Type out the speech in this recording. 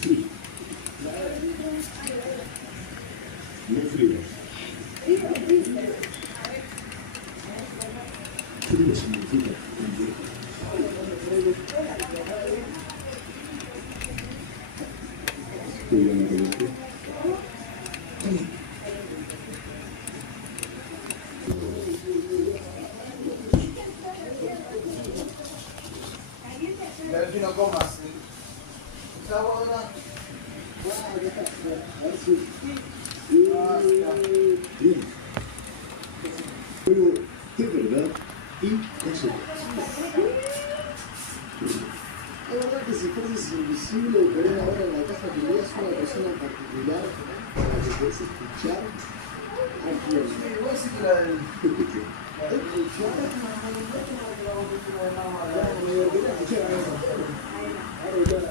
frío. Muy frío. Frío significa no comas. bien. Juego de verdad y consecuencias. Es verdad que si fueses invisible y poner ahora en la caja tendrías una persona en particular para la que podés escuchar a quién. Igual sí que la del... Me divertiría escuchar a eso. Ahora ya la